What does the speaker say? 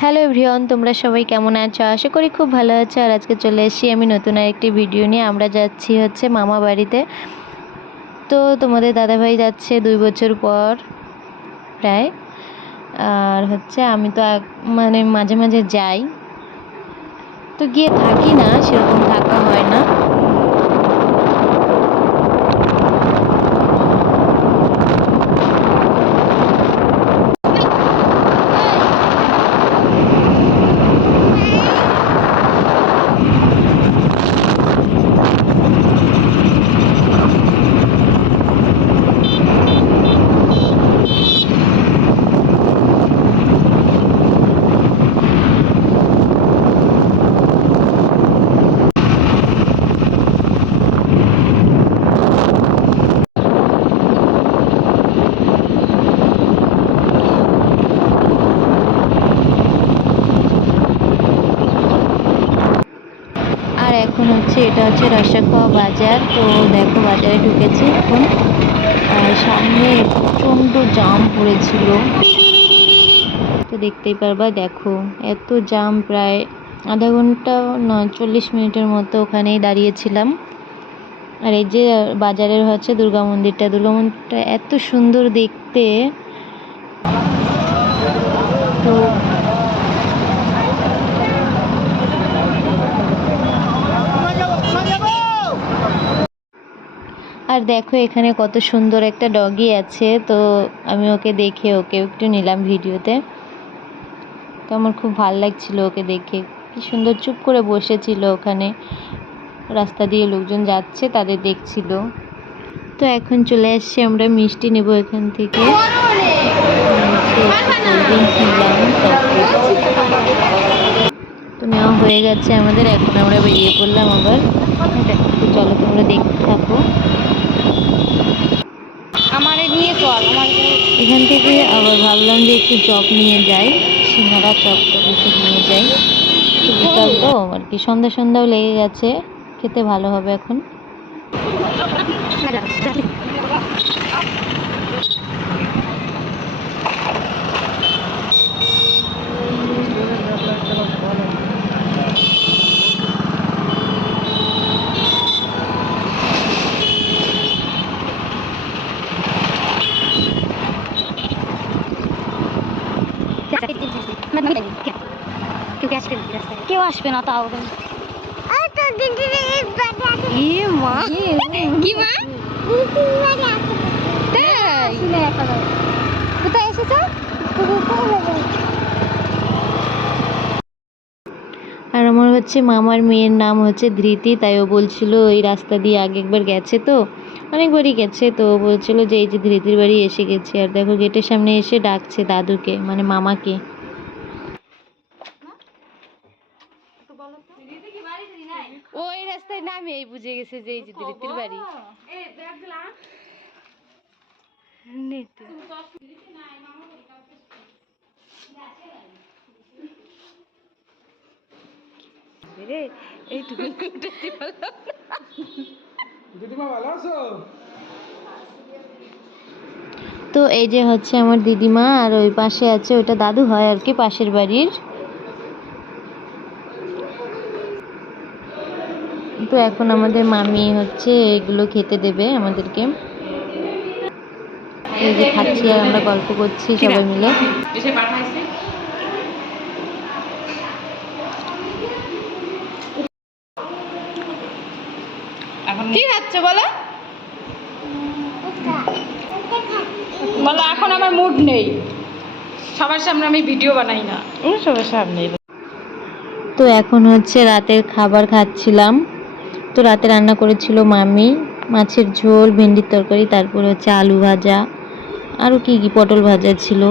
Hello everyone, তোমরা সবাই কেমন আছো? আশা করি খুব ভালো আছো। আর আজকে চলে এসেছি আমি নতুন আরেকটি ভিডিও নিয়ে। আমরা যাচ্ছি হচ্ছে মামা বাড়িতে। তো তোমাদের দাদাভাই যাচ্ছে 2 বছর পর প্রায়। আর হচ্ছে আমি তো মানে মাঝে মাঝে যাই, তো গিয়ে থাকি না, সেরকম থাকা হয় না। আর এখন হচ্ছে এটা হচ্ছে রসাখোয়া বাজার। তো দেখো বাজারে ঢুকেছি এখন। আর সামনে প্রচণ্ড জাম পড়েছিল, তো দেখতেই পারবা। দেখো এত জাম, প্রায় আধা ঘন্টা না 40 মিনিটের মতো ওখানেই দাঁড়িয়েছিলাম। আর এই যে বাজারের হচ্ছে দুর্গা মন্দিরটা এত সুন্দর দেখতে। তো আর দেখো এখানে কত সুন্দর একটা ডগি আছে। তো আমি ওকে দেখে ওকে একটু নিলাম ভিডিওতে। তো আমার খুব ভালো লাগছিল ওকে দেখে, কি সুন্দর চুপ করে বসেছিল ওখানে। রাস্তা দিয়ে লোকজন যাচ্ছে, তাদের দেখছিল। তো এখন চলে আসছি, আমরা মিষ্টি নেব এখান থেকে। তো নেওয়া হয়ে গেছে আমাদের, এখন আমরা বেরিয়ে পড়লাম আবার। তো চলো তোমরা দেখতে থাকো। এখান থেকে আবার ভাবলাম যে একটু চপ নিয়ে যাই, সিঙ্গারা চপ এসব নিয়ে যাই। তো বিকাল তো আর কি, সন্ধ্যা সন্ধ্যাও লেগে গেছে, খেতে ভালো হবে এখন। কেউ আসবে না তাও। কোথায় এসেছো? আর আমার হচ্ছে মামার মেয়ের নাম হচ্ছে ধৃতি, তাই ও বলছিল এই রাস্তা দিয়ে আগে একবার গেছে, তো অনেকবারই গেছে। তো ও বলছিল যে এই যে ধৃতির বাড়ি এসে গেছে। আর দেখো গেটের সামনে এসে ডাকছে দাদুকে, মানে মামাকে। ওই রাস্তায় নামে এই বুঝে গেছে যে এই যে ধৃতির বাড়ি। তো এই যে হচ্ছে আমার দিদিমা, আর ওই পাশে আছে ওইটা দাদু হয় আর কি, পাশের বাড়ির। তো এখন আমাদের মামি হচ্ছে এগুলো খেতে দেবে আমাদেরকে। এই যে খাচ্ছি আর আমরা গল্প করছি সবাই মিলে। কি খাচ্ছ বলো? বলো এখন আমার মুড নেই, সবার সামনে আমি ভিডিও বানাই না, সবার সামনে। তো এখন হচ্ছে রাতের খাবার খাচ্ছিলাম। তো রাতে রান্না করেছিল মামি, মাছের ঝোল, ভেন্ডির তরকারি, তারপরে হচ্ছে আলু ভাজা, আরও কি কি পটল ভাজা ছিল।